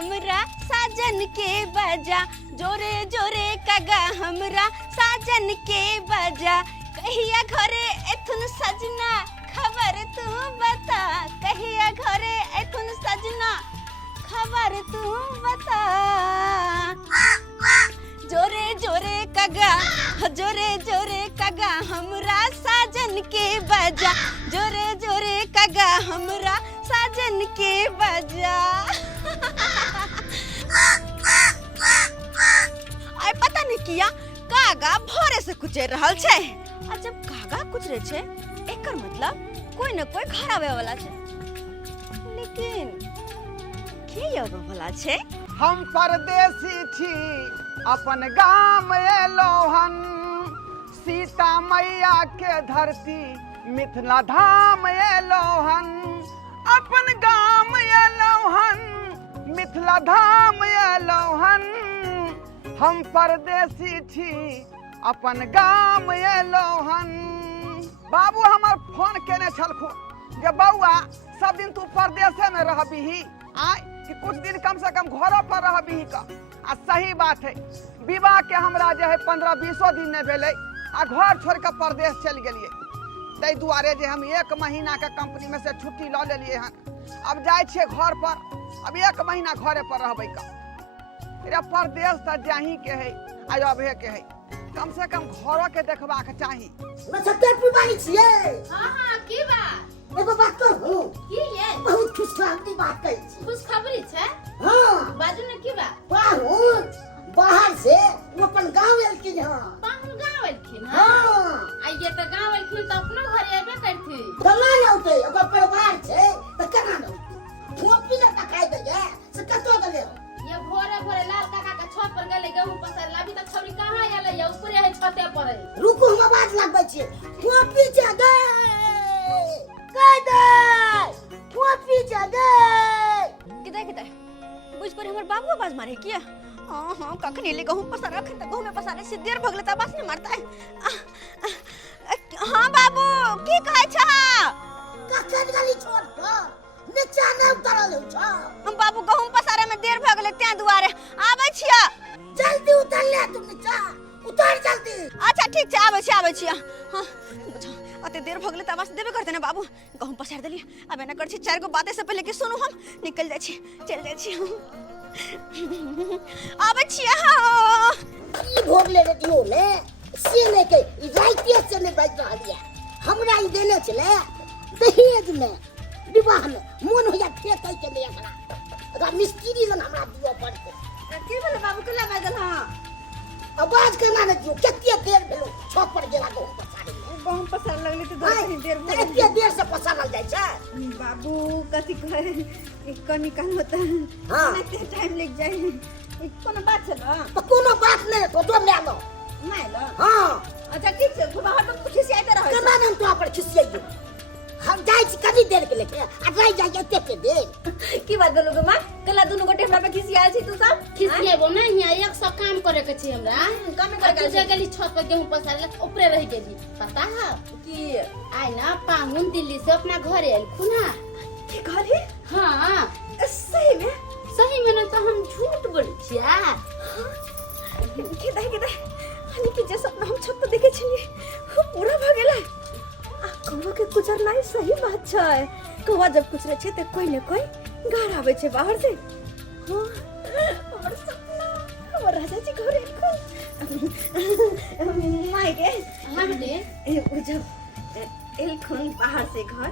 हमरा साजन के बजा, जोरे जोरे कगा हमरा साजन के बजा। कहिया घरे एथुन सजना खबर तू बता, कहिया घरे एथुन सजना खबर तू बता। जोरे जोरे कगा, जोरे जोरे कगा हमरा साजन के बजा, जोरे जोरे कगा हमरा साजन के बजा। आय पता नहीं किया कागा भोरे से कुचर रहल छे। आ जब कागा कुचरे छे एकर मतलब कोई न कोई घर आवे वाला छे, लेकिन के आवे वाला छे? हम परदेसी थी अपन गाम एलोहन, सीता मैया के धरती मिथिला धाम एलोहन। अपन गाम एलोहन मिथिला धाम एलोहन, हम परदेसी थी अपन गाम एलोहन। बाबू हमार फोन केने छलखु जे बउआ सब दिन तू परदेसे में रहबिही, आय कि कुछ दिन कम से कम घरों पर रहबिही का। आ सही बात है, विवाह के हमरा जे है 15-20 दिन नहीं भेले आ घर छोड़ के परदेश चल गेलिए। तै दुआरे जे हम 1 महीना के कंपनी में से छुट्टी ल लेलिए हन। अब जाय छे घर पर, अब 1 महीना घरे पर रहबै का। रे परदेश त जाही के है आय अबे के है, कम से कम घरों के देखबा के चाही। मैं छत्ते पुबाई छिए। हां की बात? एगो बात तो हूं की ये? बहुत खुशखबरी बात कही छी। खुशखबरी छे? हां बाजू न की बात? बाहर से वो अपन गांव एलखिन हां। पाहुन गांव एलखिन हां? हां आइए त गांव एलखिन त अपनो घर एबे करथि। कना लौटे ओकर परिवार छे त कना लौटे ठोपी न तकाय दे से कतो दले। ये भोरे भोरे लाल काका के छत पर गेले गेहूं पसार, अभी तक छौरी कहां आले? ये ऊपरे है छते पर है। रुको हम आवाज लगबै छिए। ठोपी जा दे कह दे, ठोपी जा दे। किधर किधर बुझ पर हमर बाबू आवाज मारे किया? हां हां कखनी ले गहूं पसार रखन त गहूं में पसारे से देर भगले त आवाज नहीं मारता है। हां बाबू की कहै छ? कखन गली छोड़ के नीचा न उतरल हो छ। हम बाबू गहूं पसारे में देर भगले त्या दुआरे आबै छिया। जल्दी उतर ले तुम नीचा, उतर जल्दी। अच्छा ठीक छै आबै छिया। हां अते देर भगले त आवाज देबे करते ना बाबू। गहूं पसार देलिए, अब एना कर छी 4 गो बातें से पहले कि सुनु हम निकल जाय छी, चल जाय छी। आबै छिया। हां की भोगले रेडियो में से ने के राइते से ने बाज रहलिए। हमरा ई देने छले दहेज में, विवाह में मन होया फेंकै के ले एकरा। अगर मिस्त्री जन हमरा दियो पड़ते। की भेले बाबू कला बाजल? हां आवाज केना न दियो, केते देर भेलो छत पर गेला गहूं पसारे में। गहूं पसार लगले त कनी देर भगले। केते देर से पसारल जाय छै बाबू, कथी कहे कनी काल होता हां इतने टाइम लग जाए। कोनो बात छै ना? तो कोनो बात नहीं तो दो ले लो। नहीं लो? हां अच्छा ठीक छै, खूब हट तो खिसियाते रह। केना न तो पर खिसियाइयो। हम जाय छी कनी देर के लेके आ रह जाय एते देर। की बात बोलोगे मां? कला दोनों गोटे हमरा पे खिसियाल छी तू सब? खिसिएबो ना, हिया 100 काम करे के छै हमरा। काम करे के जे गेली छत पर गेहूं पसारे ले ऊपरे रह गेली। पता है की आय ना पाहुन दिल्ली से अपना घर एलखुन हां। की कहली? हां सही में? सही में ना तो हम झूठ बोलै छियै। किदा हानि कि जे सपना हम छत पर देखे छलिए वो पूरा भ गेलै। आ कौवा के गुजरनाई सही बात छै। कौवा जब गुजरे छै त कोई न कोई घर आवे छै बाहर से। हां हमर सपना, हमर राजा जी घर माय के हम दे वो जब एलखुन बाहर से घर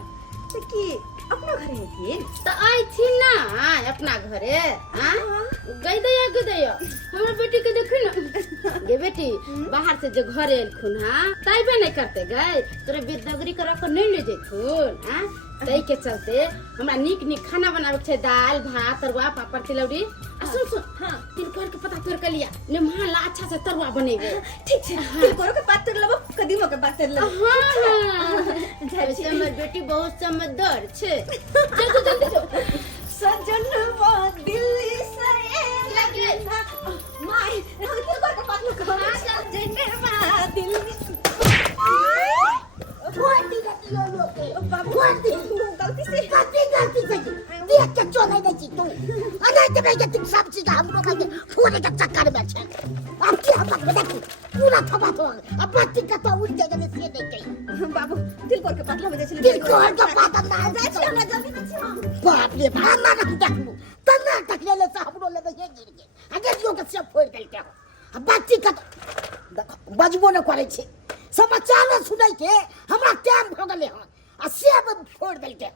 तो की अपना घर में थी तो आई थी ना अपना घरे। हां गई दया हमर बेटी के देखी ना गे बेटी बाहर से जो घर एलखुन हां तैबे नहीं करते गए तोरे बेदगरी कर के नहीं ले जेथुन। हां तई के चलते हमरा नीक नीक खाना बनावे छै, दाल भात तरुआ पापड़ तिलौरी। सुन हां तिलकोर के पता तोड़ के लिया ने महला अच्छा से तरुआ बनेबे। ठीक छै तिलकोर के पात तोड़ लेबो, कदीमो के पात तोड़ लेबो। हां जैसे हमर बेटी बहुत समझदार छै। जल्दी जल्दी जो सजनवा दिल्ली से लगे माय तिलकोर के पात लो सजनवा दिल्ली छोड़ दी गलती लो लो के बाबू गलती से गलती से देख के चोले नहीं छी तू अने के भाई के सब चीज हमको भाई पूरे के चक्कर में छे अब की हम बता पूरा थपा तो अब बात का तो उठ जाए में से नहीं कहीं बाबू दिल पर के पतला बजे छले दिल को का पता ना जाय छी हमरा जल्दी में छी बाप रे बाप ना देखू तना तक ले से हमरो ले ये गिर के आगे जो के सब फोड़ देल के अब बात का देखो बजबो न करे छे समाचार सुनाई के हमरा टाइम भ गेले हन आ सब फोड़ देल के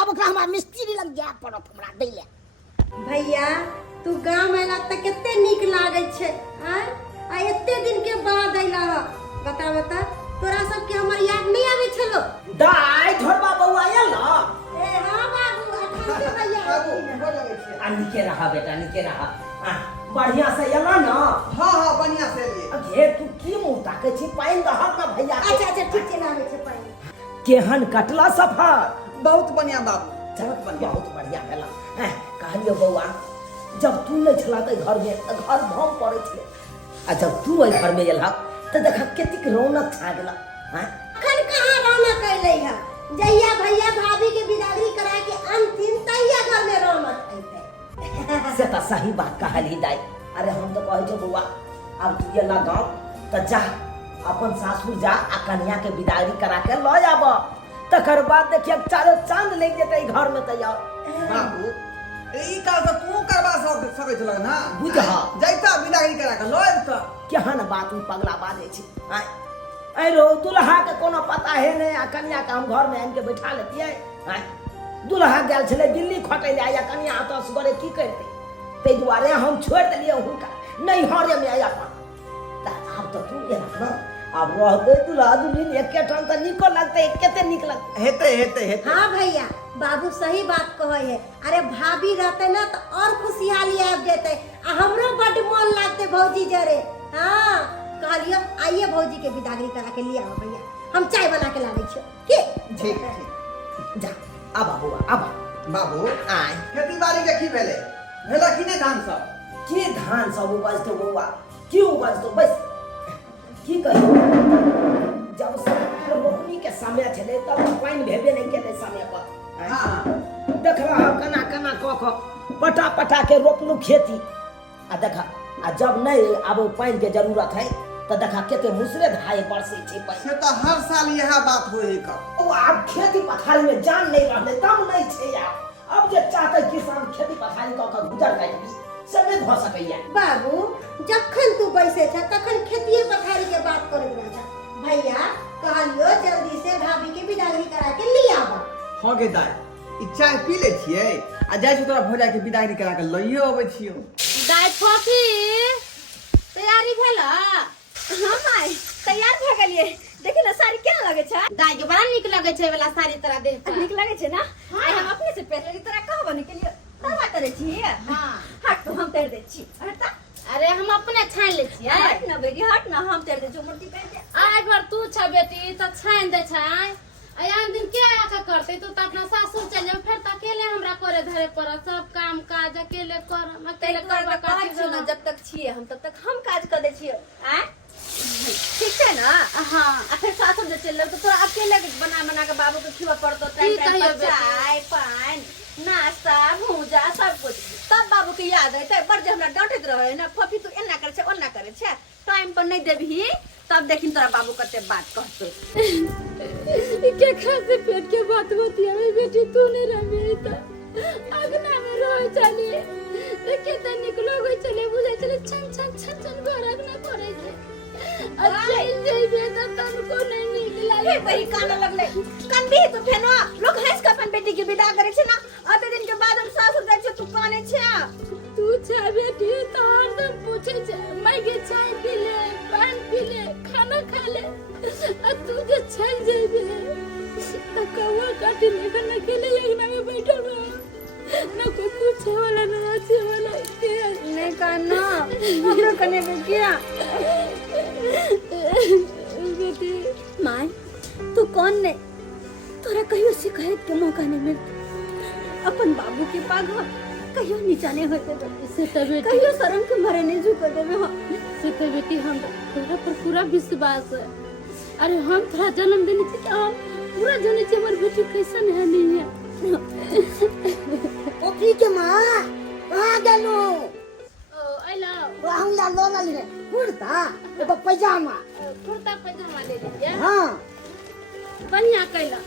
अब ओकरा हमरा मिस्त्री लग जाय पड़त हमरा दैले भैया तू गांव में त कते नीक लागे छे आ एते दिन के बाद अइला ह बता तोरा सब के हमर याद नहीं आवे छलो दाई धरबा बउआ आयल न ए हां बाबू अच्छा से भैया बाबू गोर लगे छी। आ निके रहा बेटा निके रहा बढ़िया से एला न हाँ बढ़िया से लिए। घे तू की मुंह ताके छी पाइन दहर न भैया के अच्छा ठीक से लागे छे पानी केहन कटला सफर बहुत बढ़िया बाबू बहुत बढ़िया भेला कहलियो बउआ जब तू नहीं छला त घर में घर भम पड़े छले आ जब तू ओइ घर में एला त देखा केतिक रौनक छा गेला खन कहां रौनक कैले है जहिया भैया भाभी के बिदागरी करा के अंतिम तहिया घर में रौनक आइते से त सही बात कहली दाई अरे हम तो कहै छो बउआ अब तू एला गांव त जा अपन सासुर जा आ कन्या के बिदागरी करा के ल आब तकर बाद देखिए चारो चांद लग जेतै घर में त यार बाबू ई काल से तू करवा सकै छल ना बुझा जैता बिदागरी करा के लय त केहन बात पगला बाजे छी ऐ रो दुल्हा के कोनो पता है नहीं आ कन्या के हम घर में आन के बैठा लेतिए दुल्हा गेल छले दिल्ली खटै ले या कन्या तो असगरे की करते तै दुआरे हम छोड़ देलिए हुनका नहीं हरे में आया त अब तो तू एला अब रह गए दुल्हा दुल्हन एके ठाम त निको लगते केते निक लगते हेते हाँ भैया बाबू सही बात कहे है अरे भाभी रहते ना तो और खुशहाली आ जेते आ हमरो बड मन लागते भौजी जरे हाँ कहलियो आइए भौजी के बिदागरी करा के ले आओ भैया हम चाय बना के लाबै छियो के ठीक जा अब बुआ अब बाबू आय खेती बाड़ी के की भेला कि नहीं धान सब के धान सब उपज तो बुआ क्यों उपज तो बस की कहियो जब से रोपनी के समय छले तब पानी भेबे नहीं केले समय पर हां देख रहा कना कना क पटा के रोपलू खेती आ देखा आ जब नहीं अब पानी के जरूरत है तो देखा केते मुसरे धाय बरसे छे पानी से तो हर साल यह बात होई का ओ अब खेती पथारी में जान नहीं रहले तब नहीं छे यार अब जे चाहते किसान खेती पथारी क गुजर करी से नहीं भ सकैया बाबू जखन तू बैसे छ तखन खेतिए पथारी के बात करत रह जा भैया कहलियो जल्दी से भाभी के बिदागरी करा के ले आवा हो गे दाई ई चाय पी ले छियै आ जाय छी तोरा भोजा के बिदागरी करा के लइयो अबै छियो दाई फोफी तैयारी भेला हां माई तैयार भ गेलिए देखि ना साड़ी केना लगे छ दाई के बड़ा निक लगे छै वाला साड़ी तोरा देह पर निक लगे छ ना आइ हम अपने से पहन लेली तोरा कहबो के लिए तवा करे छी हां हट तो हम तेर दे छी हट अरे हम अपने छान ले छियै हट ना बेटी हट ना हम तेर दे जो मोटी पहन दे आइ भर तू छ बेटी त छान दे छै आया दिन के आका करते तू त अपना सासुर चल जा फिर त अकेले हमरा करे धरे पर सब काम काज अकेले कर अकेले करबा का ना जब तक छिए हम तब तक हम काज कर दे छिए आ ठीक है ना हां आ फिर सासुर जे चल तो तोरा अकेले बना के बाबू के खिवा पड़तो टाइम टाइम पर चाय पान नाश्ता भूजा सब कुछ तब बाबू के याद है बड़ जे हमरा डांटत रहे ना फफी तू एना करे छे ओना करे छे टाइम पर नहीं देबही तब देखिन तोरा बाबू कते बात कहतो के खासे पेट के बात बतिया बेटी तू नहीं रहे त अगना में रह चली देखे त निकलो गई चले बुझे चले छन घर अगना करे छे अच्छा जइबे त तनको नहीं निक लागे हे बड़ी कान लगले कान भी तो फेनो लोग हंस के अपन बेटी के विदा करे छे ना आधे दिन के बाद हम सासुर जाय छे तू काने छे तू छे बेटी तो हरदम पूछे छे मैं के चाय पी ले पान पी ले खाना खा ले आ तू जे छन जइबे त कवा काटी लेकर न खेले लगना में बैठो ना कोई पूछे वाला ना आछे वाला के नहीं काना हमरो कने के किया बेटी माय तू कौन ने तोरा कहियो शिकायत के मौका नहीं मिलता अपन बाबू के पागा कहियो नीचा नहीं होते से त बेटी कहियो शर्म के मारे नहीं झुक देवे हम से त बेटी हम तोरा पर पूरा विश्वास है अरे हम तोरा जन्म देने छी हम पूरा जाने छी हमर बेटी कैसन है नहीं है ओ लोला ले कुर्ता एगो पैजामा कुर्ता पैजामा ले लीजिए। हाँ बढ़िया कैला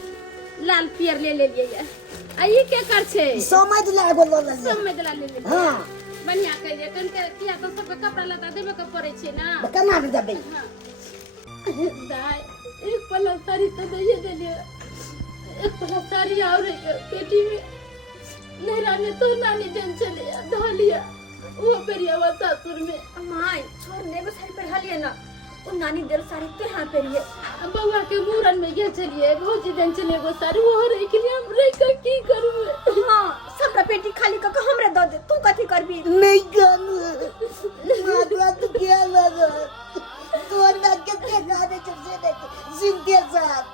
लाल पियर ले लिए आ ये के कर छे समझ ले एगो लोला ले सब में दला ले लिए। हाँ बढ़िया कैले कन के किया तो सब कपड़ा लता देबे के पड़े छे ना। केना दे देबै दाई एक पल्ला साड़ी तो दे दिए एक पल्ला साड़ी और पेटी में नहरा में तो नानी जन चले धोलिया वो पेरिया वा सासुर में माय छोड़ ने बस साड़ी पहना लिए ना वो नानी दिल साड़ी के हाथ पहनिए बउआ के मूरन में गए चलिए भौजी दिन चले वो साड़ी वो रही के लिए हम रह का की करूं। हां सबरा पेटी खाली क के हमरे दे दे तू कथी करबी नहीं जानू माता तू क्या लगा तू ना कितने गाने चलसे देखे जिंदगी साथ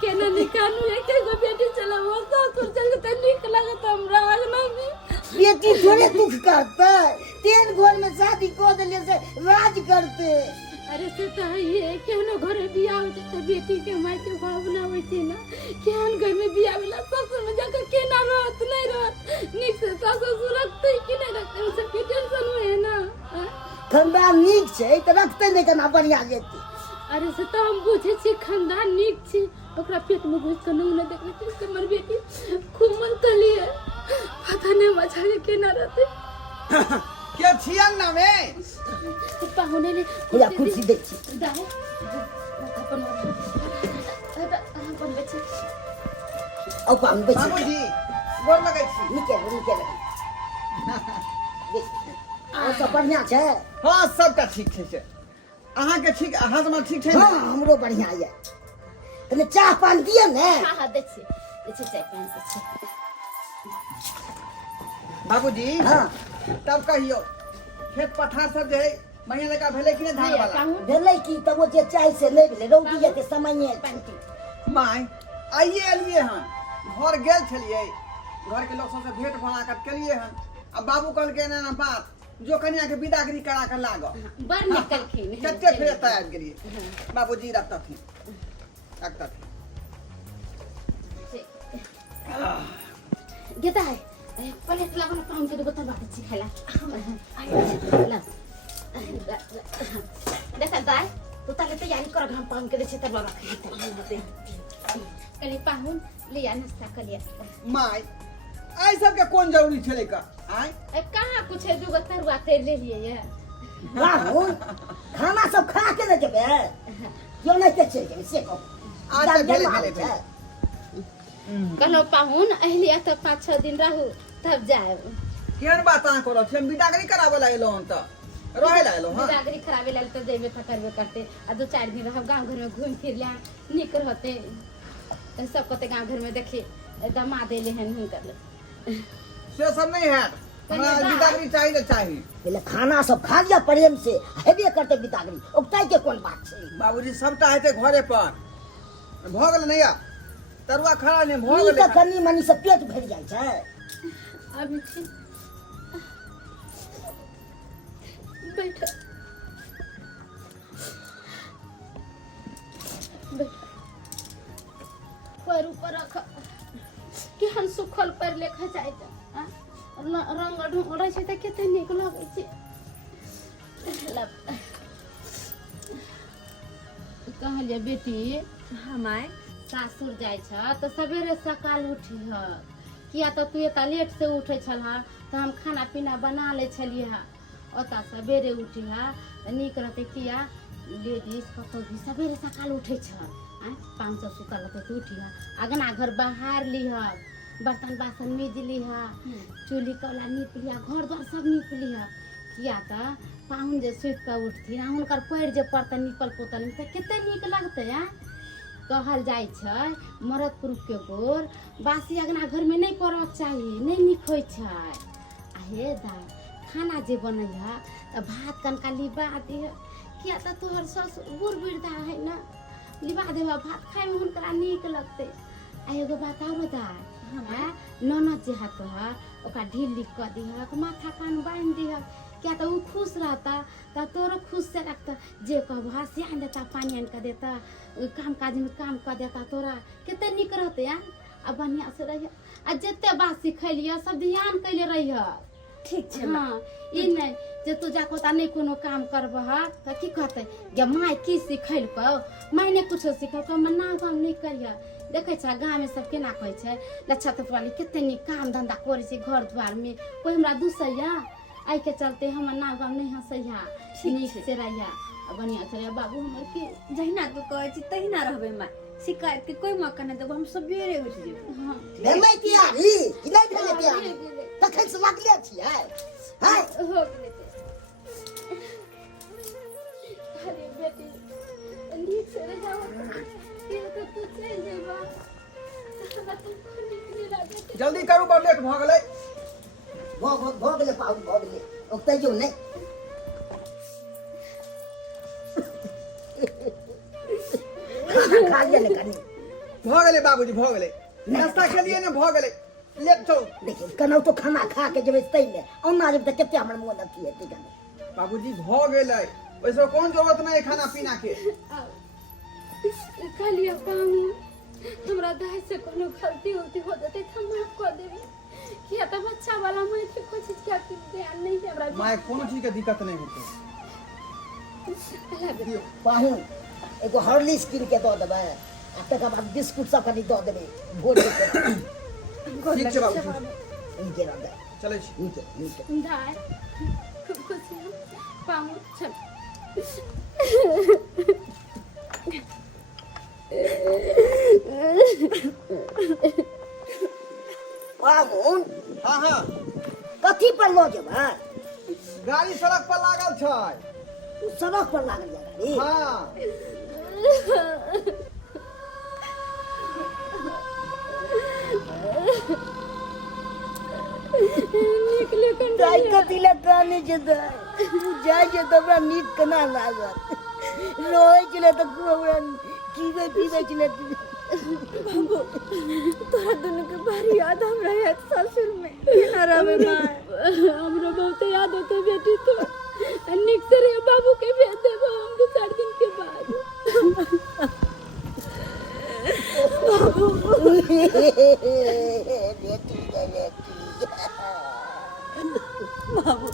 केना निकालू एक गो बेटी चला वो सासुर चल के निक लागत हमरा आगना में बेटी थोड़े दुख करता तीन घर में शादी को दिले से राज करते। अरे से तो ये केनो घरे बियाह हो त बेटी के माई के भावना होई थी ना केहन घर में बियाह भेला ससुर में जाकर केना रहत नहीं रहत निक से ससुर रखते कि नहीं रखते उसे की टेंशन है ना। खानदान नीक छै त रखते नहीं केना बढ़िया जेती। अरे से तो हम बुझे छी खानदान नीक छी ओकरा पेट में घुस के नौना देखले छी से हमर बेटी खूब मन तलिए पता नहीं मजा के केना रहते के छियन ना में पाहुने ने या कुर्सी दे छी दाई अपन अपन बच्चे औ पान बेची बाबूजी गोर लगै छी। निके आ सब बढ़िया छै। हाँ सबटा ठीक छै अहाँ के ठीक हाथमा ठीक छै हाँ हमरो बढ़िया ये तने चाह पान दिए ने। हां हां दे छी चाय पान दे छी। बाबूजी हाँ तब कहियो खेत पथार सब जे है महीना लगा भेले कि नहीं धान वाला भेलै की त वो जे चाय से नहीं भेलै रौदी के समय नहीं माय आइए एलिए हन घर गेल छलिए घर के लोग सबसे भेंट मुलाकात केलिए हन अब बाबू कहल के ना बात जो कन्या के विदागरी करा के लागो बर निकलखिन कते फेर तैयार गेलिए बाबूजी रखता थे गेता है प्लेट ला बना पाउन के दो बोतल बात छी खाला ला देखा दाई तू ताले तैयारी कर हम पाउन के दे छ तब रख कली पाहुन लिया नाश्ता कर लिया। माय आई सब के कौन जरूरी छले का आय कहां कुछ है दुगो तरुआ तेल ले लिए ये राहुल खाना सब खा के न जेबे क्यों नहीं के चल से को आज भेले कलो पाहुन अहलिया तो 5-6 दिन रहू तब जाए केहन बात अहाँ करो हम विदागरी करावे लागलो हन त रहे लागलो हां बिदागरी खराबे लाल तो देबे त करबे करते आ 2-4 दिन रहब गांव घर में घूम फिर लिया निक रहते सब कते गांव घर में देखे दामाद एले हन हुनकर से सब नहीं है हमरा विदागरी चाहिए तो चाहिए पहले खाना सब खा लिया प्रेम से हेबे करते बिदागरी ओकताई के कोन बात छै। बाबूजी सबटा हेते घरे पर भ गेल नैया तरुआ खड़ा ने भ ई गेल त कनी मनी से पेट भर जाय छै। अभी ठीक बैठ पर ऊपर रख केहन सुखल पर लेखा जाय त रंग ढंग रहे छै त कते नीक लागै छै कहलिए बेटी हमाय सासुर जाय छ त सवेरे सकाल उठी ह किया तो तू एता लेट से उठे छल तो हम खाना पीना बना ले छलिए हा ओता सवेरे उठी हा नीक रहते किया लेडीज कतो भी सवेरे सकाल उठे छ 500 सुतल रहते तो उठी हा अगना घर बाहर ली हा बर्तन बासन मेज ली हा चूल्ही कौला नीप लिया घर द्वार सब नीप लिया किया त पाहुन जे सुत के उठती ना हुनकर पैर जे पड़ते निपल पोतल त कते नीक लगते है। कहल जाय छै मरद पुरुष के गोर बासी अगना घर में नहीं पड़क चाहिए नहीं नीक होय छै। आ हे दा खाना जे बनैया त भात कनका लिबा दिह किया त तोहर ससुर बूढ़ वृद्धा है ना लिबा देबा भात खाए में हुनकरा नीक लगते। आ एगो बात और दा है ननद जे हाथ है ओका ढीली क दिह माथा कान बांध दिह क्या तो वो खुश रहता तो तोरो खुश से रखता जे कहब हंसी आन देता पानी आन कर देता काम काज में काम कर देता तोरा कितने निक रहते यार अब बढ़िया से रहिए आ जिते बात सिखलिए सब ध्यान कैले रहिए ठीक छै माँ। हाँ ई नहीं जे तू जाको ता नहीं कोनो काम करबह त की कहते गे माय की सिखैलको माय ने कुछो सिखैलको मना काम नहीं करिया देखे छ गांव में सब केना कहै छै लच्छा तो वाली कते नी काम धंधा करे छै घर द्वार में कोई हमरा दुसैया आई के चलते हमर ना गाम नहीं हंसैया नीक से रहिया आ बढ़िया से बाबू हमर के जहिना तू कहै छी तहिना रहबै माय। शिकायत के कोई मौका नहीं देबो, हम सबेरे उठ जेबै। हां भेलै तैयारी कि नहीं भेलै तैयारी तखन से लागले छियै हाय हो गेलै अरे बेटी नीक से रह जाओ ये तो तू चल जेबा जल्दी करू बड़ लेट भ गेलै। भ गेलै पाहुन भ गेलै ओतै जो नहीं खा लिया ने कनी भ गेलै बाबूजी भ गेलै नाश्ता खेलिए ने भ गेलै लेट छौ। देखिए कनौ तो खाना खा के जेबै तै ने औना जब तक कते हमर मोन अथी हेतै कने बाबूजी भ गेलै वैसे कोन जरूरत नहीं है खाना पीना के। कहलिए पाहु हमरा दाई से कोनो गलती होती हो जते त माफ कर देबी किया त बच्चा वाला मैं के कोशिश किया कि ध्यान नहीं है हमरा माय कोनो चीज के दिक्कत नहीं होते। पाहुन एगो हॉर्लिक्स कीन के दऽ देबै आ तकर बाद बिस्कुट सब कनी दऽ देबै भोर के ठीक छै बाबूजी नीचे रह दे चलै छी। नीचे नीचे दाई खूब खुशी हो पाहु चल पाहुन हाँ हाँ कथी पर लऽ जेबै गाड़ी सड़क पर लागल छै। सड़क पर लागल है गाड़ी हाँ निकले कन दाई कथी लए काने छै दाई तू जाइ छै तऽ हमरा नीक केना लागत रहै छलै तऽ हमरा पीबै छलै तोरा दोनों के भारी याद हमरा है ससुर में केना रहबै माय। हमरा बहुत याद होते बेटी तो निक से रे बाबू के भेज देबो हम 2-4 दिन के बाद बाबू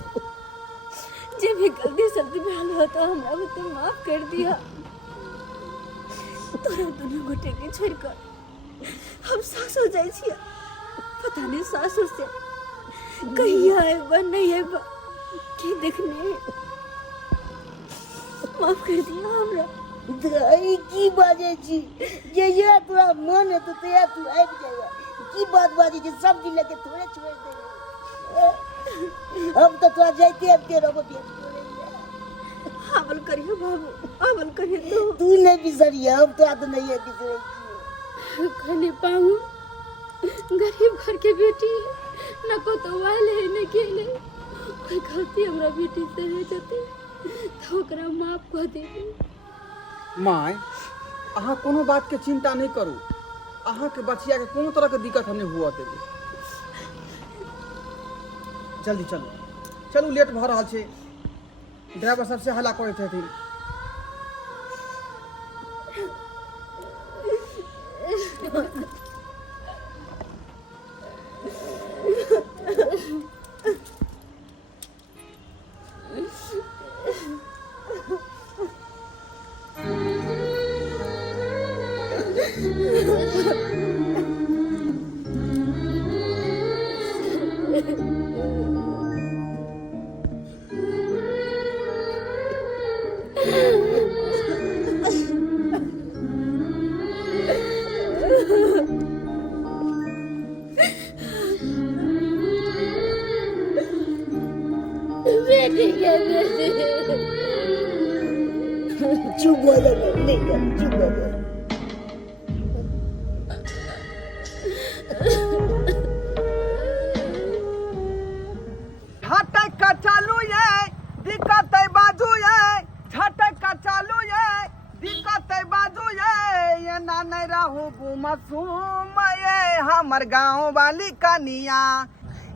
जे भी गलती सलती भेल हो तो हमरा भी तू माफ कर दिया। तोरा दोनों गोटे के छोड़ कर हम सासुर जाय छियै, पता नहीं सासुर से कहिया आएबा नहीं आएबा के देखने। माफ कर दिया हमरा। दाई की बाजे छी जहिया तोरा मन है तो तहिया तू आबि जाइए की बात बाजे छी सब दिन लेके थोड़े छोड़ देबे हम तो तोरा जाइते आबते रहबो हावल करियो बाबू हावल करियो तू नहीं बिसरिए हम तो आद नहीं है बिसरे छी खाली पाऊं गरीब घर के बेटी न को तो वाले है न केले कोई गलती हमरा बेटी से हो जते तो ओकरा माफ कर देबी। माय अहाँ कोनो बात के चिंता नहीं करू, अहाँ के बचिया के कोनो तरह के दिक्कत हम नहीं हुआ देबे। जल्दी चलू चलू लेट भ रहल छै ड्राइवर सबसे हल्ला करैत हथिन। बेटी के बेटी चुप हो जा नहीं कर चुप हो जा झटक का चालू ये दिक्कत है बाजू ये झटक का चालू ये दिक्कत है बाजू ये ना नहीं रहू गुमसुम ये हमर गाँव वाली कनिया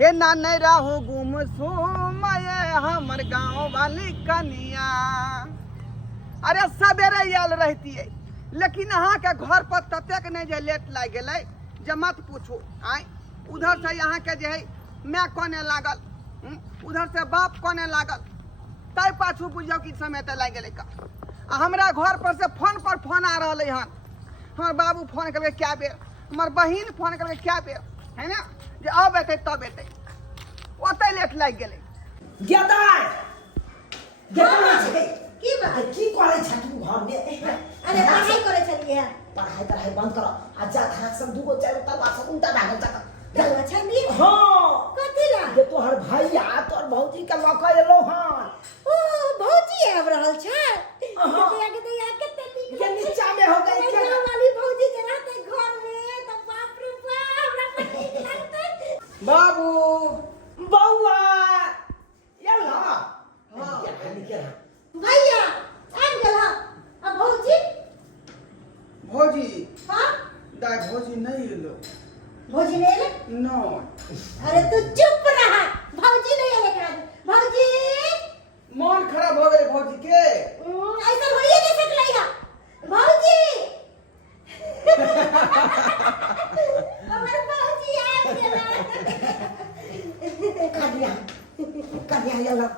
ये ना नहीं रहू गुमसुम ये हमर गाँव वाली कनिया। अरे सवेरे आयल रहती है लेकिन अहाँ के घर पर ततेक नहीं जे लेट लाग गए जे मत पूछू। आय उधर से यहाँ के जे है मैं कोने लागल उधर से बाप कोने लागल ताई पाछू बुझियो कि समय त लाग गेलै का आ हमरा घर पर से फोन आ रहलै हन हमर बाबू फोन करके क्या बेर हमर बहिन फोन करके क्या बेर है ना जे अब एतै तब एतै ओतै लेट लाग गेलै गेदाय की बात की करे छ तू घर में अरे पढ़ाई करे छलिए पढ़ाई बंद कर आ जा थाक सब दुगो चार तलवा सब उल्टा भागल जा चलवा छलिए हां कथी ला ये तोहर भैया तोहर भौजी के लक एलो हन ओ भौजी आब रहल छै हाँ। के कते नीक ये नीचा में हो गई अरे क्या गाँव वाली भौजी जे रहते घर में तो बाप रे बाप हमरा पति लगते बाबू बौआ येला हां निकल भैया आबि गेल अब भौजी भौजी हां दाई भौजी नहीं एलो भौजी नहीं एले नो अरे तू चुप रहा भौजी नहीं एले का भौजी मन खराब हो गेलै भौजी के ऐसा होइए नहीं सकलै है भौजी हमर भौजी आ गेला कन्या येला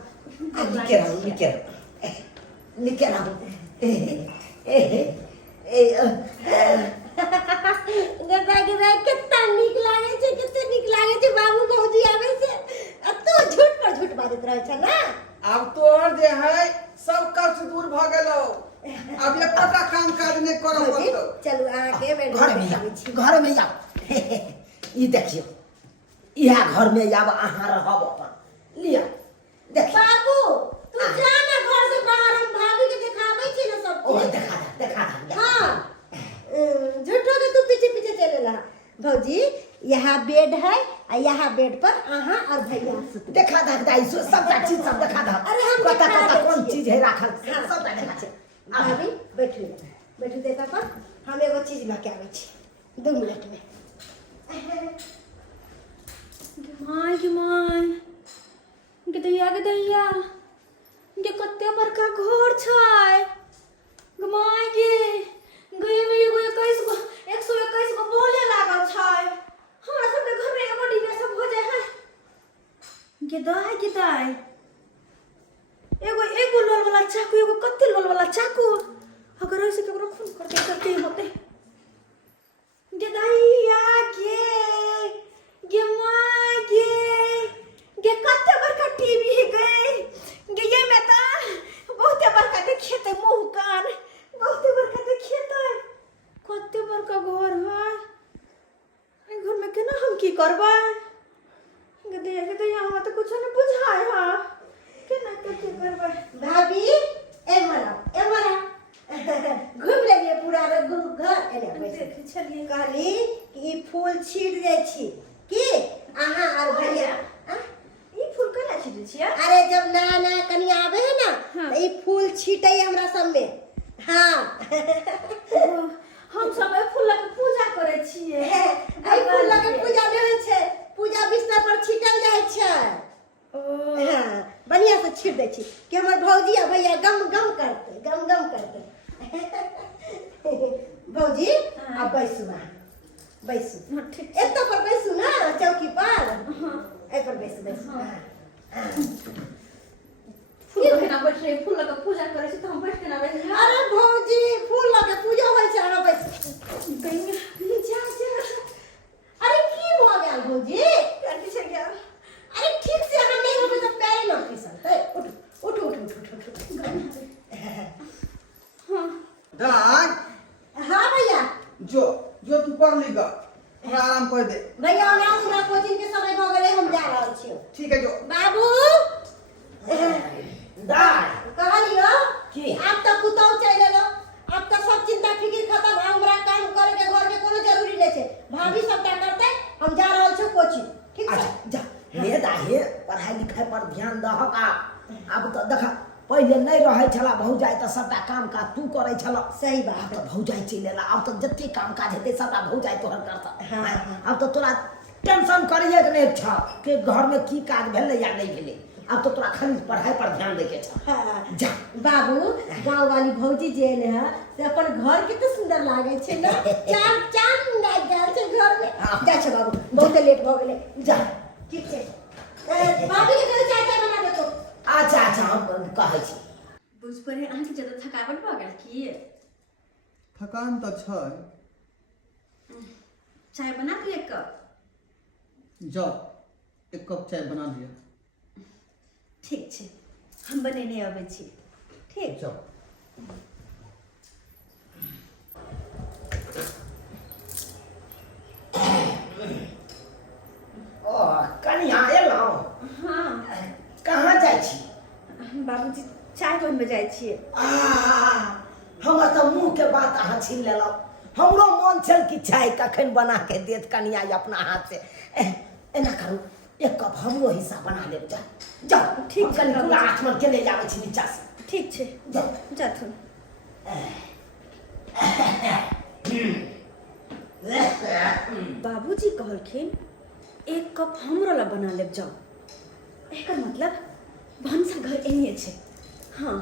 निकल गदा कितना नीक लागे छै कितना नीक लागे छै बाबू भौजी आवे से अब तू झूठ पर झूठ बाजत रहे छ ना अब तोहर जे है सब कष्ट दूर भ गेलो अब ये पता काम काज नहीं करब भौजी पड़तो चलू आके बैठ घर में आब ई देखियो इहा घर में आब अहाँ रहब अपन लिया देख बाबू तू जा ना घर से बाहर हम भाभी के दिखाबै छी ना सब ओ चीज देखा हां झूठो के तू पीछे पीछे चले ला भौजी यहाँ बेड है और यहाँ बेड पर अहाँ और भैया सुत देखा दाई सबटा चीज सब देखा दा अरे हम कता देखा कता दै कोन छी। चीज है राखल हाँ, सबटा देखा छै भाभी बैठू देखा पर हम एगो चीज लेके आबै छी 2 मिनट में माय गदैया गे कते बड़का घर छै गमाय गे गए में एगो 121 गो बोले लागल छै हमरा सबके घर में एगो डिब्बा सब हो जाय है गदाय एगो लोल वाला चाकू एगो कत्ते लोल वाला चाकू अगर ऐसे केकरो खून कर दे कते होते गदाइया गे माय गे कते बड़का टीवी है गे ये में ता बहुते बड़का देखिए ते मुंह कान बहुते बड़का देखिए ते कते बड़का घर है घर में केना हम की करबै गदैया हमरा तो कुछ नहीं बुझाय हा केना करबै भाभी ए मरा घूम लेलिए पूरा घर एले बैठ चलिए कहली कि ई फूल छीट दै छी की अहाँ और भैया ई फूल केना छीटै छियै अरे जब नया नया कनिया आवे है ना तो ई फूल छीटे हमरा सब में हाँ हम सब ए फूल के पूजा करे छियै आई फूल लगे पूजा में होइ छै पूजा बिस्तर पर छीटल जाय छै हाँ बढ़िया से छीट दै छी कि हमर भौजी आ भैया गम गम करते भौजी अब बैसू एतो पर बैसू ना चौकी पर ए पर बैसू फूल केना बैठ रहे फूल के पूजा करे छी त हम बैठ केना बैठ अरे भौजी फूल लगे पूजा होइ छै अहाँ बैसू जा अरे की भ गेल भौजी कर छै गया अरे ठीक से अहाँ नहीं होबे तो पैर न फिसलते उठ हां दाई हाँ भैया जो तू पढ़ ली ग हमरा आराम कर दे भैया हमरा कोचिंग के समय भ गेलै हम जा रहल छी ठीक है जो बाबू दाई कहलियो की? आप तो कुतौ चल एलो अब तो सब चिंता फिकिर खत्म हमरा काम करे के घर के कोनो जरूरी नहीं छै भाभी सबटा करते हम जा रहल छी कोचिंग ठीक छै अच्छा जा हे दाई पढ़ाई लिखाई पर ध्यान दहक अब तो देखा पहले नहीं रहे छला भौजाई तो सबटा काम काज तू करे छला सही अब बात तो भौजाई चल एला अब तो जत्ते काम काज हेते सबटा भौजाई तोहर करता हाँ। अब तो तोरा टेंशन करिए के नहीं छ कि घर में की काज भेले या नहीं भेले अब तो तोरा खाली पढ़ाई पर ध्यान दे के छ हाँ। जा बाबू गांव वाली भौजी जे एले है से अपन घर कितना सुंदर लागे छै ना चांद लाग गेल छै घर में जा छै बाबू बहुत लेट भ गेलै जा ठीक छै भाभी के हम कहै छी बुझ पड़े अहाँ के ज्यादा थकावट भ गेल की? थकान तो छै। चाय बना दिए एक कप? जाओ एक कप चाय बना दिया। ठीक छै, हम बनेने आबै छी। ठीक। जाओ। ओ कनिया एलौ? हाँ कहाँ जाइ छी? बाबूजी चाय बनबे जाइ छियै। हमर तऽ मुँह के बात अहाँ छीन लेलहुँ। हमरो मन छल कि चाय कखन बना के देत कनिया अपना हाथ से। एना करू एक कप हमरो हिस्सा बना लेब। जाओ ठीक हम छै, कनि बाबूजी। पूरा आचमन के ले जाबै छी नीचा से। ठीक छै, जाओ। जाथुन। बाबूजी कहलखिन एक कप हमरो ला बना लेब जाओ। एकर मतलब भनसा घर एनिए छै। हाँ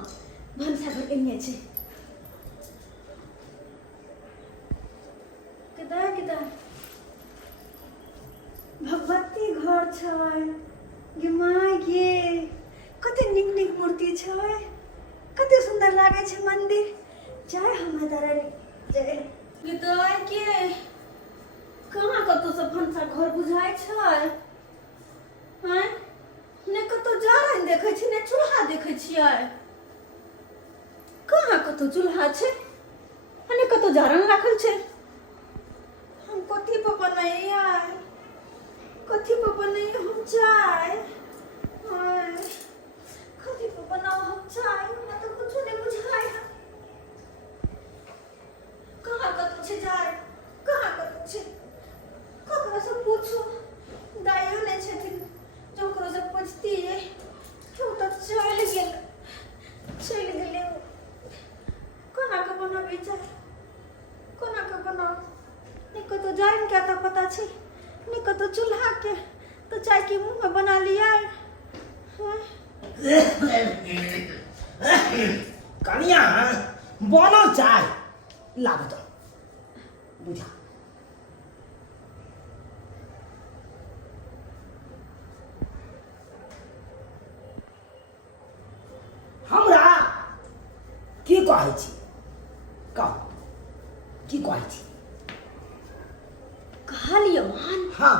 भनसा घर एनिए छै। किधर किधर भगवती घर छै। गे माय गे कते नीक नीक मूर्ति छै, कते सुंदर लागे छै मंदिर। जय हो माता रानी जय। विदय के कहाँ कतौ से भनसा घर बुझाय छै? हैं ने कतौ जारन देखै छी ने चूल्हा देखै छियै। कहाँ कतौ चूल्हा छै ने कतौ जारन राखल छै। हम कथी पर बनैया, कथी पर बनैया हम चाय? कथी पर बनाओ हम चाय? हमरा तो कुछ नहीं बुझाय। कहाँ कतौ छै जारन, कहाँ कतौ छै? ककरो से पूछो, दाइयो नहीं छथिन जो ककरो से पूछतियै। क्यों तो चल गेले। कोना के बनाबी चाय, कोना के बनाओ? निको तो जारन के तो पता छै, निको तो चूल्हा के। तो चाय के मुंह में बना लिया। कनिया बनल चाय लाबू तो बुझा। हमरा की कहै छी? कह की कहै छी? कहलियो मान हाँ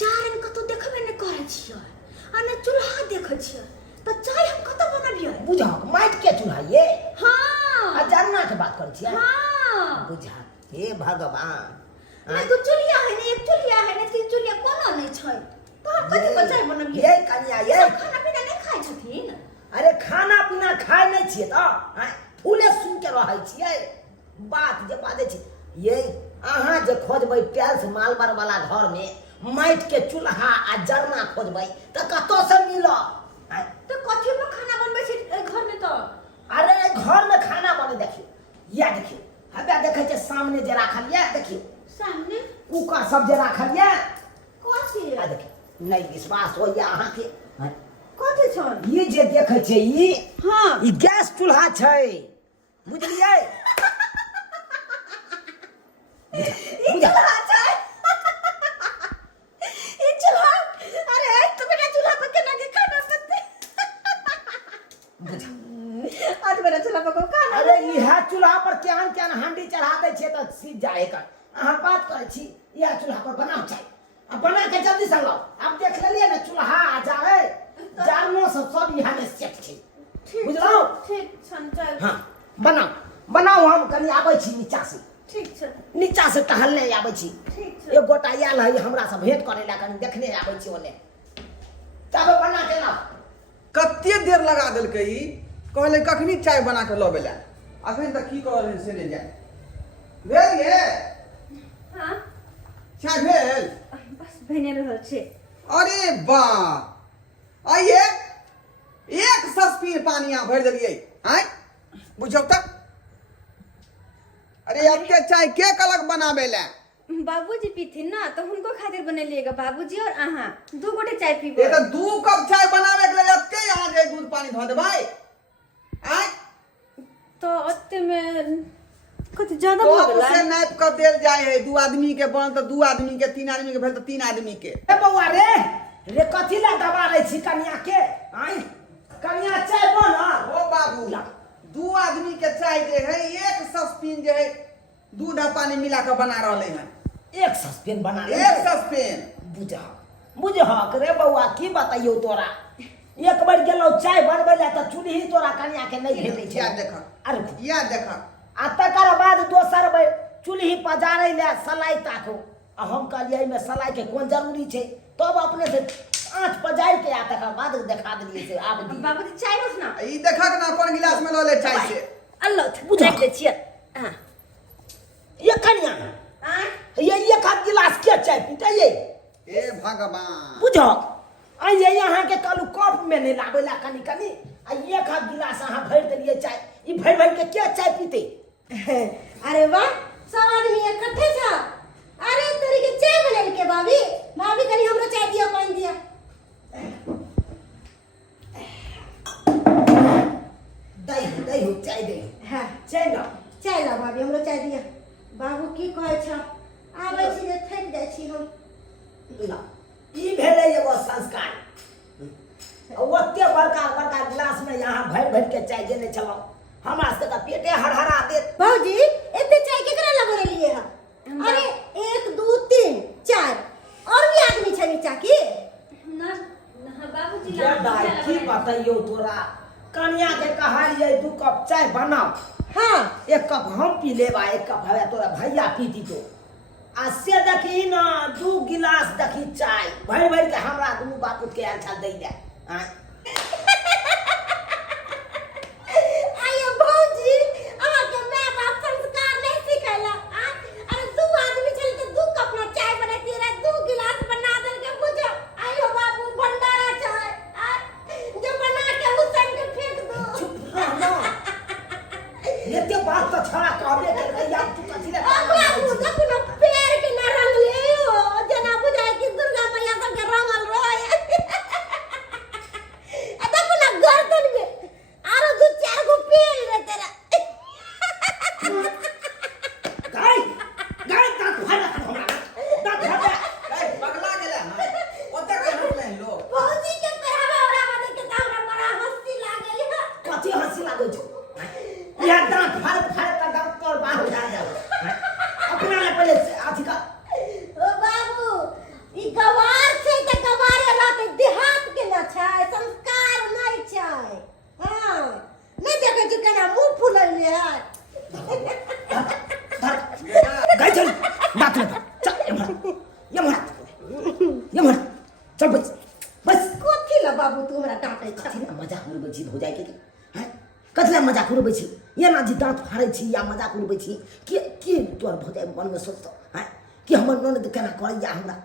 जारन कतौ देखबे नहीं करे छियै आ ने चूल्हा देखै छियै। तो चाय हम कतौ बनाबियै? बुझा माटि के चूल्हा ये? हाँ आ जरना के बात करै छियै? हाँ बुझा हे भगवान। ने दू चूल्हा है ने एक चूल्हा है ने तीन चूल्हा कोनो नहीं छै। तो हम कथी पर चाय बनाबियै? ये कनिया ये सब खाना पीना नहीं खाइ छथिन। अरे खाना पीना खाए नहीं छियै तो फूले सुन के रहै छियै। बात जे बाजै छी ये अहाँ जे खोजबै टाइल्स मार्बल वाला घर में माटि के चूल्हा आ जरना खोजबै तो कतौ से मिलत? तो कथी पर खाना बनबै छै घर में? तो अरे घर में खाना बने देखियो, या देखियो हबे देखै छै सामने जे राखल ये देखियो सामने कुकर सब जे राखल ये। कथी आ देखियो नहीं विश्वास होइए अहाँ के? कथी छन? ये जे देखै छै ई हाँ ई गैस चूल्हा छै बुझलियै? ई चूल्हा छै। ई चूल्हा अरे तो बिना चूल्हा पर केना के खाना बनतै? आज मेरा चूल्हा पर को खाना। अरे इहा चूल्हा पर केहन केहन हांडी चढ़ा दै छै त सीज जाए एकर। अहाँ बात करै छी इहा चूल्हा पर बनाओ चाय। अब बना के जल्दी से लाओ। अब देख लेलिए ना चूल्हा आ जाए जारनो सब इहा में सेट छै बुझलौ? ठीक छन चल। हां बनाओ बनाओ हम कनी आबै छी नीचा से। ठीक छै नीचा से टहलने आबै छी। ठीक छै। एक गोटा आयल है हमरा से भेंट करे ला कनी देखने आबै छी ओने। तब बना के लाओ। कते देर लगा देलकै ई? कहले कखनी चाय बना के लबे ला, अखन तक की कह रहल से नहीं जाए। भेल ये हाँ चाय भेल? बस बने रहल छै। अरे वाह आइए एक सस्पीन पानी यहाँ भर दिलिए। आय बुझौ तक अरे अत्ते चाय के कलक बनाबे ला? बाबूजी पीथिन ना तो उनको खातिर बनेलिएगा। बाबूजी और अहाँ दू गोटे चाय पीबो। ये तो 2 कप चाय बनावे के लिए अत्ते यहाँ जे दूध पानी धो देबै। आय तो अत्ते में कुछ ज्यादा तो भ से गेलै। नाप के देल जाय है। 2 आदमी के बनल तो 2 आदमी के, 3 आदमी के भेल तो 3 आदमी के। ए बौआ रे रे कथी ला दबा रै छी कनिया के? आय कनिया चाय बना ओ बाबू ला। 2 आदमी के चाय जे है एक सस्पेन जे है दूध आ पानी मिला के बना रहले हैं। एक सस्पेन बना ले एक सस्पेन बुझहक रे बउआ की बताइयो तोरा एक बार गेलो चाय बनबै ला त चूल्ही तोरा कनिया के नहीं भेटै छै या देख अरे या देख आ तकर बाद दोसर बेर चूल्ही पजारै ले सलाई ताको आ हम कहलियै में सलाई के कोन जरूरी छै तब अपने से आँच पजारि के आ तकर बाद देखा देलियै से आब दी बाबूजी चाय बस ना ई देखक ना अपन गिलास में ल ले चाय से अल्लाह बुझा। देख दे छियै हां ये कनिया ये एक आध गिलास के चाय पीते ये ए भगवान बुझो आ ये यहाँ के कहलू कप में नहीं लाबे ला कनी कनी आ एक आध गिलास अहाँ भरि देलिए चाय ई भरि भरि के क्या चाय पीते अरे वाह सब आदमी इकट्ठे छ अरे तोरी के चाय बनल के भाभी भाभी कनी हमरो चाय दिया पानी दिया दही हो चाय दे हां चाय ना चाय ला भाभी हमरो चाय दिया बाबू की कहै छ आबै छी जे थक जाइ छी हम ला ई भेलै एगो संस्कार ओते बड़का बड़का गिलास में यहाँ भरि भरि के चाय देने चलो हमरा से का पेटे हरहरा देत बाबूजी एते चाय केकरा ला बनलिए ह अरे 1 2 3 4 और भी आदमी छै नीचा की ना बाबूजी ये दाई की बताइयो तोरा कनिया के कहलिए 2 कप चाय बनाओ हां 1 कप हम पी लेबा 1 कप हवे तोरा भैया पीती तो आ से देखी ना 2 गिलास देखी चाय भरि भरि के हमरा दुनू बापू के अच्छा दे दे आयो भौजी अहाँ के माय बाप संस्कार नहीं सिखैला अरे 2 आदमी चल के 2 कप में चाय बनैती रे 2 गिलास बना देल के बुझो आयो बाबू भंडारा चाय जो बना के हुसैन के फेंक दो चुप रह ना ये ते बात तो छड़ा कहबे के भैया तू कथि ले बाबू देखो ना पैर के ना रंग ले हो जना बुझाय कि दुर्गा मैया सब के रंगल रहे आ देखो ना गर्दन में आरो 2-4 गो पेड़ रे तेरा गाय गाय दांत फाड़ा हमरा दांत फाड़ा ए पगला गेला ना ओते के हटले लो भौजी के पहरावा ओरावा देख के हमरा बड़ा हंसी लागल है कथि हंसी लागै छौ ये दांत फाड़ फाड़ का दांत तोड़ बाहर जा जा अपना ले पहले अथी का ओ बाबू ई गवार छै त गवारे रहते देहात के ना छै संस्कार नहीं छै हां नहीं देखे छी केना मुंह फुलैले है गाय चल दांत ले चल ये मर चल बस बस कथि ला बाबू तू हमरा डांटे छ कथी ना मजाक उड़बै छी हो जाय के हैं कथी मजाक उड़बै छी ये ना जी दांत फाड़ै छी या मजाक उड़बै छी के तोर भजाय मन में सोचतो हैं कि हमर ननद केना करैया हमरा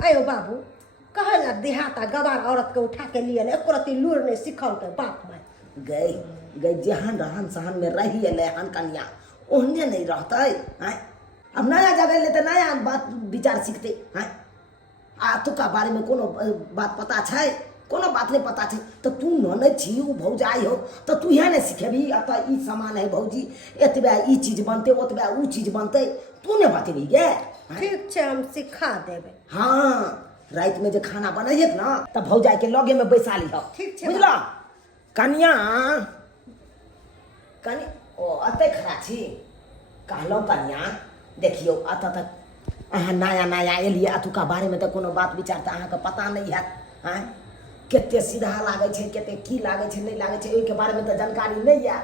आयो बाबू कहला देहाता गवार औरत के उठा के लिए एको रति लूर नहीं सिखाओ के बाप माय गई गई जहां रहन सहन में रही ले हन कन्या ओहने नहीं रहते हैं अब नया जगह ले तो नया बात विचार सीखते हैं आ तुका बारे में कोनो बात पता छै कोनो बात नहीं पता छै तो तू ननद छी उ भौजाई हो तो तू यहाँ नहीं सिखेबी अत ई सामान है भौजी एतबे ई चीज बनते ओतबे उ चीज बनते तू ने बतेबी गे ठीक छै हम सिखा देबे हाँ रात में जो खाना बनाइए ना तब भौजाई के लगे में बैसा ली हो ठीक छै बुझलो कन्या कन्या ओ अते खरा छी कहलो कन्या देखियो अत तक अहाँ नया नया एलिए अतुका बारे में तो कोनो बात विचार तो अहाँके पता नहीं है हैं केते सीधा लागे छै केते की लागे छै नहीं लागे छै ओइ के बारे में तो जानकारी नहीं है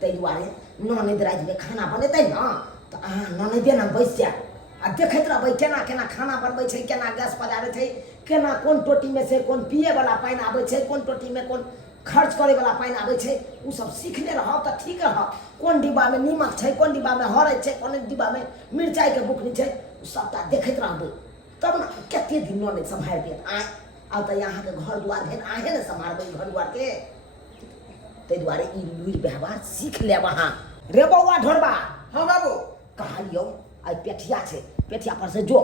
तै दुआरे ननद रात में खाना बनेतै ना तो अहाँ ननदे ना बैस जा आ देखैत रहबै केना केना खाना बनबै छै केना गैस पजाबै छै केना कोन टोटी में से कोन पिए वाला पानी आबै छै कोन टोटी में कोन खर्च करे वाला पानी आबै छै उ सब सीखले रहब त ठीक रहब कोन डिब्बा में नीमक छै कोन डिब्बा में हरैद छै कोन डिब्बा में मिरचाई के बुकनी छै उ सबटा देखैत रहबै तब ना कते दिन न सम्हार देत आ त यहाँ के घर दुआर भेल आहे ने सम्हारबै घर दुआर के तै दुआरे ई लुइर व्यवहार सीख लेब अहाँ रे बौआ ढोरबा हां बाबू कहलियो आई पेठिया छै पेठिया पर से जो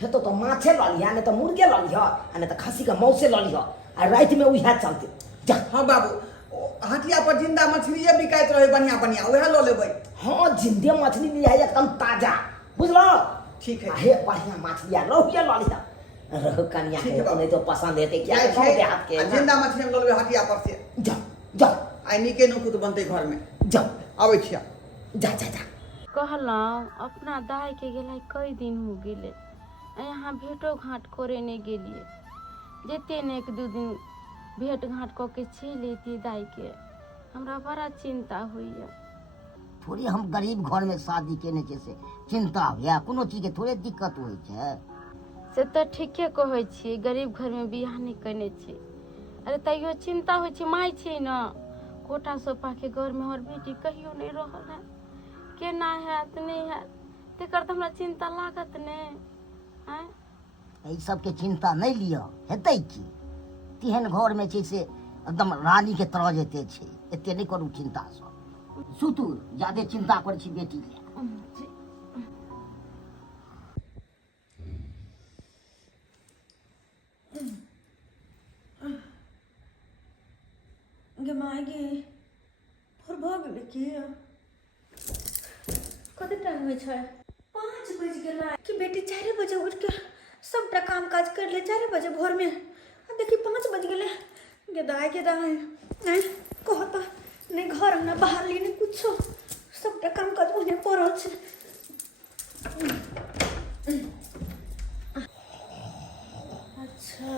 हेतो तो माछे ल लिया नहीं तो मुर्गे ल लिया आ नहीं तो खस्सी के मौसे ल लिया आ रात में उहे चलते जा हां बाबू हटिया पर जिंदा मछली ये बिकाइत रहे बढ़िया बढ़िया ओहे ल लेबै हाँ जिंदे मछली लिया है एकदम ताजा बुझलो ठीक है हे बढ़िया मछली रोहिया ल लिया रहो कन्या ठीक के है बाबू। नहीं तो पसंद है क्या जाए गाँव छे देहात के आ ना। जिंदा मछली हम ललबे हटिया पर से जा जा आई नीके नुकुत बनते घर में जा आबै छिया जा जा जा कहलहुँ अपना दाय के गेला कई दिन हो गेले यहाँ भेटो घाट करे नहीं गेलिए जेते ने 1-2 दिन भेंट घाट कऽ के चलि अयती दाय के हमरा बड़ा चिंता होइए। थोड़ी हम गरीब घर में शादी केने छै से चिंता होया कोनो चीज के थोड़े दिक्कत होइ छै। से तऽ ठीके कहै छियै गरीब घर में बियाह नहीं कने छी अरे तैयो चिंता होइ छै माय छै न कोटा सोपा के घर में हमर बेटी कहियो नहीं रहल है केना हैत नहीं हैत तेकर तऽ हमरा चिंता लागत ने आँय एहि सबके चिंता नहीं लिअ हेतै की तेहन घर में छै से एकदम रानी के तरह जेते छै एते नहीं करू चिंता सब सुतू ज्यादे चिंता करै छी बेटी के। गे माय गे भोर भऽ गेलै की कते टाइम होइ छै 5 बज गेला कि बेटी 4 बजे उठ के सबटा काम काज कर ले 4 बजे भोर में आ देखी 5 बज गेले गे दाय नहीं कहता नहीं घर अंगना बाहर ली नहीं कुछो सबटा काम काज होने पड़ल छै। अच्छा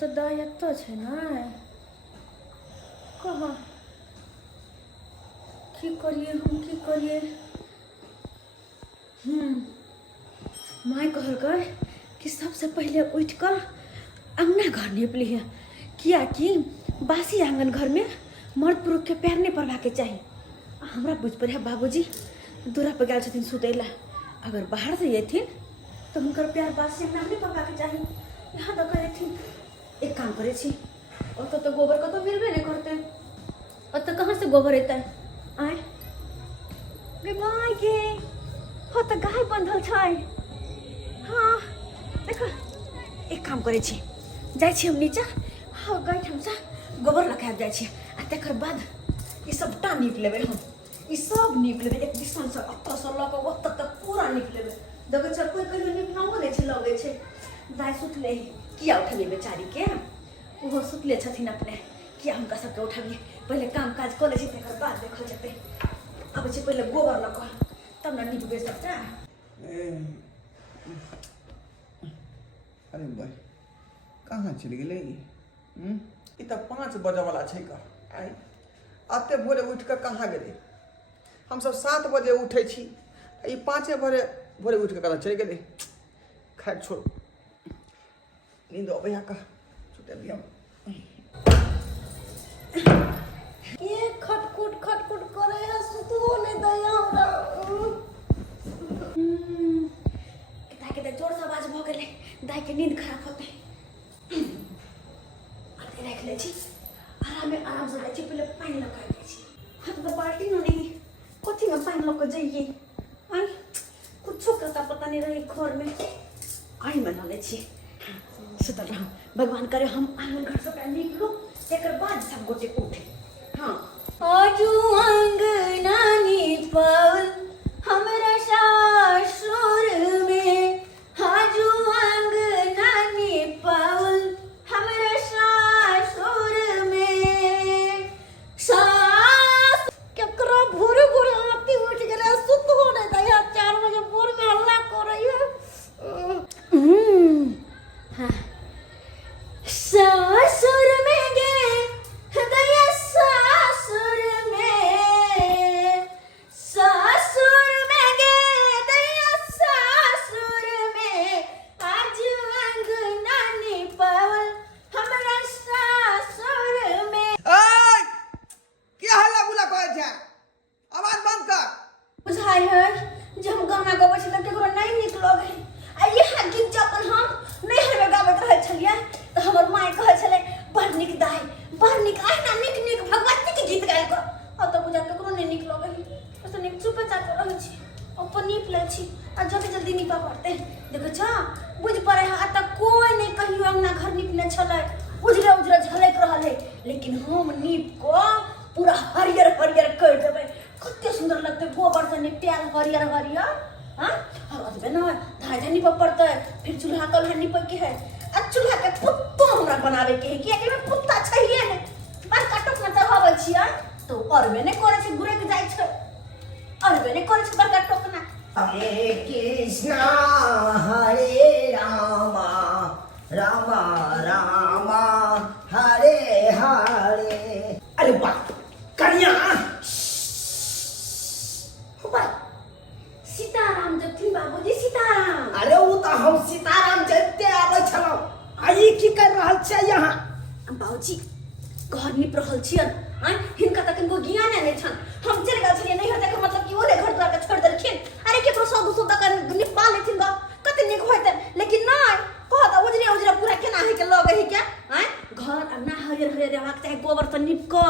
तो दाय एतऽ छै ने कहाँ की करिए हम की करिए माय कहलकै कि सबसे पहले उठ कर अंगना घर नीप लिहे कियाकि बासी आंगन घर में मर्द पुरुष के पैर नहीं पड़वा के चाहिए। हमरा बुझ पड़े बाबूजी दूरा पर गए छथिन सुतै ला अगर बाहर से अयथिन तो हुनकर पैर बासी अंगना नहीं पड़वा के चाहिए यहाँ तक अयथिन। एक काम करे छी ओतऽ तो गोबर कतौ मिलबे नहीं करते ओतऽ कहाँ से गोबर एतै आय गे माय गे हो तऽ गाय बंधल छै। हाँ देख एक काम करे छी जाइ छी हम नीचा हाँ गाय ठामसँ गोबर लगा जाइ छी आ तकर बाद ई सबटा नीप लेबै हम ई सब नीप लेबै एक दिशासँ ओतऽसँ लऽ कऽ ओतऽ तक पूरा नीप लेबै देखै छै कोई कहियो नीपनाओ नहि छै लगै छै दाय सुतले किया उठबिए बेचारी के ओहो सुतले छथिन अपने किया हुनका सबके उठबिए पहले काम काज कऽ लै छी तकर बाद देखल जेतै आबै छै पहले गोबर लऽ कऽ तब ने नीपबे सबटा। अरे भाई कहाँ चल गेलै ई तऽ 5 बजे वाला छै का आइ अते भोरे उठ के कहाँ गेलै हम सब 7 बजे उठे छी ई 5 बजे भोरे उठ के कहाँ चल गेलै खैर छोड़ नींद अबै का छुटे दिया ये खटखुट करे है सुतहो नहीं दया हमरा दाय के जोर से आवाज भ गेलै दाय के नींद खराब होते आते रख ले छी आराम से जाइ छी पहले पानी लगा दै छी हाथ तो बाल्टी नहीं कथी में पानी लग जाइए आई कुछो करता पता नहीं रही घर में आई में ले छी सुतल रहूं भगवान करे हम आंगन घर से निकलो तेकर बाद सब गोटे उठे। हाँ आजू अंगना नीपल हमरा सासुर में आजू अंगना नीपल हमरा सासुर में सास केकरो भोरे भोरे आती उठ गेले सुत हो नहीं दया 4 बजे भोर में हल्ला करैया हाँ सासुर में गे दया सासुर में गे दया सासुर में आज अंगना निपल हमरा सासुर में। ए क्या हल्ला गुला करे छै आवाज बंद कर बुझाई है जब हम गाना गाबै छी त केकरो नहीं नीक लगै आ इहा गीत जखन हम नैहर में गाबैत रहै छलियै त हमर माय कहै छलै बड़ नीक दाई बड़ नीक अहिना नीक भगवती के गीत गायल कर आ त बुझा केकरो नहीं नीक लगै ओसे नीक चुपे चाप रहै छी अपन नीप लै छी आ जल्दी नीपा पड़तै देखै छ बुझ पड़े है आ त कोई नहीं कहियो अंगना घर नीपने छलै उजरे झलक रहल है लेकिन हम नीप को पूरा हरियर कर देबै कते सुंदर लगते गोबर से निपटाल हरियर हां और अजबे ना धाजा नहीं पड़ता है फिर चूल्हा कल हनी पर के है आ चूल्हा के पुत्तो हमरा बनावे के है कि एके में पुत्ता चाहिए ने पर काटक न चढ़ावे छियै तो अरबे ने करे छै गुरे के जाय छै अरबे ने करे छै बड़का टोकना हरे कृष्णा हरे रामा रामा रामा हरे हरे। अरे वाह कन्या सीताराम जथिन बाबूजी सीताराम। अरे वो तो हम सीताराम जते आबै छलौ आई की कर रहल छै यहाँ बाबूजी घर निप रहल छियन आ हिनका तक को ज्ञान नै छन हम चल गेल छलिए नहीं होते मतलब कि ओले घर द्वार के छोड़ देलखिन अरे केकरो सौ दो तक निपा लेथिन बा कते निक होते लेकिन नहीं कहत उजरे उजरे पूरा केना है के लगे है क्या हैं घर अन्ना हरियर हरियर रहक चाहे गोबर से निप क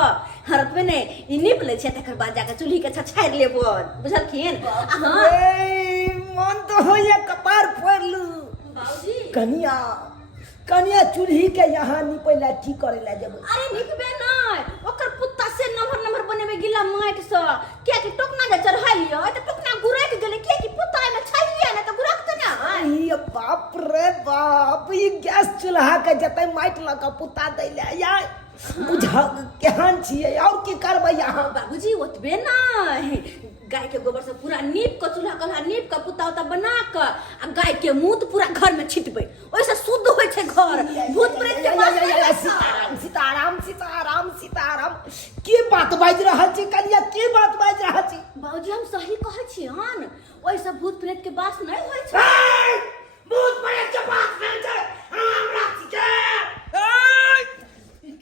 हरत में ने ई निप ले छै तकर बाद जाके चूल्ही के छछाड़ लेबो बुझलखिन हां ए मन तो होया कपार फोड़लू बाबूजी कन्या कन्या चूल्ही के यहाँ निपैला की करे ला जेबै अरे निकबे नहीं ओकर पुत्ता से नंबर नंबर बनेबे गिला माइट से क्या कि टोकना जे चढ़ा लियो त टोकना गुरक गेले क्या कि पुत्ता में छैये न त गुरक त ना ये बाप रे बाप ये गैस चूल्हा के जते माइट ल के पुत्ता दै ले या बुझा केहन छियै और की करबै यहाँ बाबूजी ओतबे नहीं गाय के गोबर से पूरा नीप के चूल्हा कल्हा नीप के पुत्ता उता बना के आ गाय के मूत पूरा घर में छिटबै ओइसे शुद्ध होय छै घर भूत प्रेत के वास सीताराम सीताराम सीताराम सीताराम की बात बाज रहल छी कन्या की बात बाज रहल छी बाबूजी हम सही कहै छी हन ओइसे भूत प्रेत के वास नहीं होय छै भूत प्रेत के वास नहीं छै हमरा के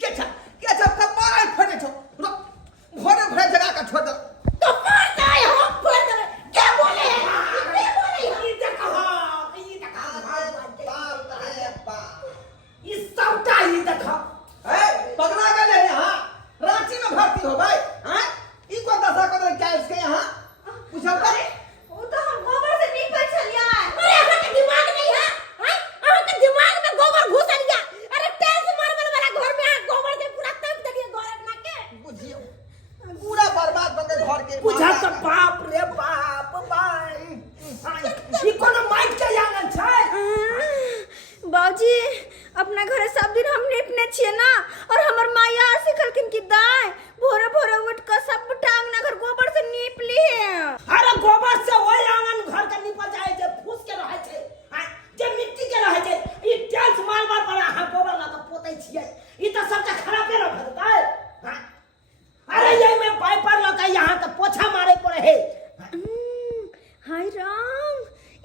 के छ कपार फटे छो भोरे भोरे जगह का छोड़ दो तो मारता है हम फोड़ दे क्या बोले क्या बोले ये देखो बाप रे बाप ये सबटा ये देखो ए पगला गेले यहाँ रांची में भर्ती हो भाई हैं ई को दशा को क्या इसके यहाँ पूछो करे ओ तो हम गोबर से नीपै छलिया अरे हमारे दिमाग नहीं है हैं आपके दिमाग में गोबर घुस गया अरे टाइल्स मार्बल वाला घर में आ गोबर से पूरा तप दिए घर अपना के बुझियो पूरा बर्बाद बके घर के बुझा तो बाप रे बाप भाई ई कोनो माइट के आंगन छै बाबूजी अपना घरे सब दिन हम निपने छिए ना और हमर माया सिखलखिन कि दाई भोरे भोरे उठ के सब टांगना घर गोबर से नीप ली है अरे गोबर से ओइ आंगन घर के निपल जाय जे फूस के रहे छै जे मिट्टी के रहे छै ई टाइल्स मार्बल पर अहाँ गोबर ला के पोतै छियै ई तो सबटा खराबे रह देतै अरे ये में पाइपर ला के यहाँ के पोछा मारे पड़े है हाय राम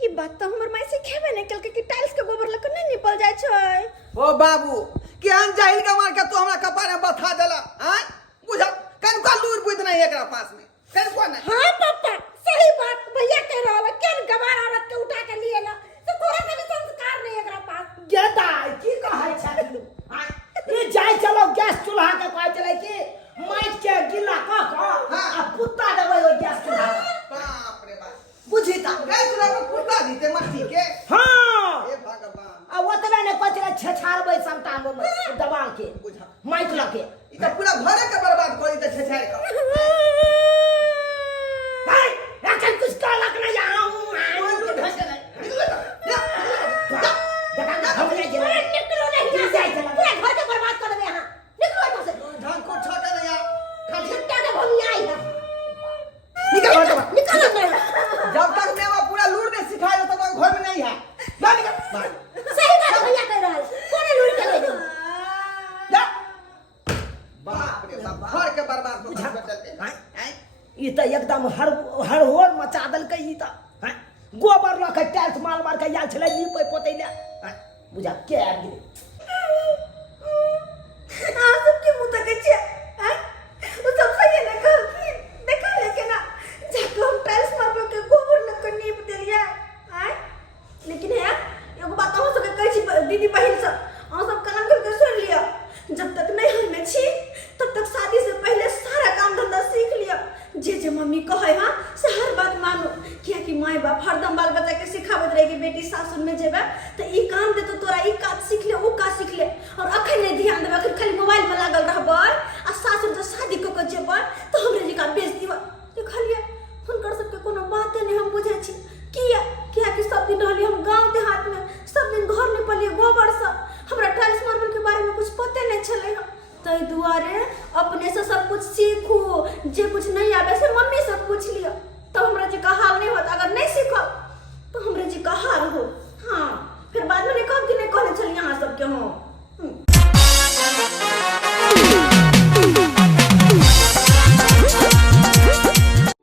ई बात तो हमर माई से खेबे नहीं कल के टाइल्स के गोबर लक नहीं निपल जाय छै ओ बाबू केहन जाहिल के मार के तू हमरा कपार में बथा देला हैं बुझा कनका लूर बुझ नहीं एकरा पास में कनको नहीं हाँ पापा सही बात भैया कह रहा है केन गवार औरत के उठा के लिए ला तो थोड़ा सा भी संस्कार नहीं एकरा पास गेदा की कहै छै ये जाय चलो गैस चूल्हा के पास चले की माइट के गिला क आ पुत्ता देबै ओ गैस चूल्हा बाप रे बाप बुझी ता गैस चूल्हा पर कुत्ता दीते मट्टी के हां हे भगवान आ ओतबे ने पचले छछारबै सबटा दबा के बुझा माइट लके ई तो पूरा घरे के बर्बाद करी दे छछाड़ के भाई एखन कुछ कहलक नहीं यहाँ हम ले गेल निकलो नहीं यहाँ से पूरा घर के बर्बाद कर देबे यहाँ निकलो यहाँ से ढंग को छोटे नहीं आ खाली छुट्टा के भूमि आई है निकल घर से निकलो नहीं जब तक मेवा पूरा लूर ने सिखाया तब तक घर में नहीं है जा निकल बाहर सही बात भैया कह रहा है कोने लूट के ले जाओ जा बाप रे बाप घर के बर्बाद को घर चलते हैं ई तो एकदम हर होर मचा देलकै ई तो गोबर लऽ के टाइल्स माल मार के आयल छलै नीपै पोतै ले बुझा के आबि गेलै आ सब के मुंह तक छै हैं ओ सब सही है ना कहलखिन देखा लेकिन ना जाके हम टाइल्स मारबो के गोबर लग के नीप देलिए हैं लेकिन है एगो बात हम सब कहै छी दीदी बहिन सब हम सब कान खोल के सुन लियो जब तक नहीं घर में छी तब तक शादी से पहले सारा काम धंधा सीख लियो जे मम्मी कहे हां से हर बात मानो किया कि माय बाप हरदम बाल बच्चा के सिखावत रहे कि बेटी सासुर में जेबे तो ई काम दे तो तोरा ई काज सीख ले ओ काज सीख ले और अखन नहीं ध्यान देबे अखन खाली मोबाइल में लागल रहबे आ सासुर जब शादी क के जेबे तो हमरे जी का बेइज्जती देखलिए हुनकर सबके कोनो बात नहीं हम बुझै छी किया लिपलिए गोबर से। हमरा टाइल्स मार्बल के बारे में कुछ पते नहीं चले हम। तई दुआरे अपने से सब कुछ सीखू, जे कुछ नहीं आवे से मम्मी से पूछ लियो, तब हमरा जे का हाल नहीं होता। अगर नहीं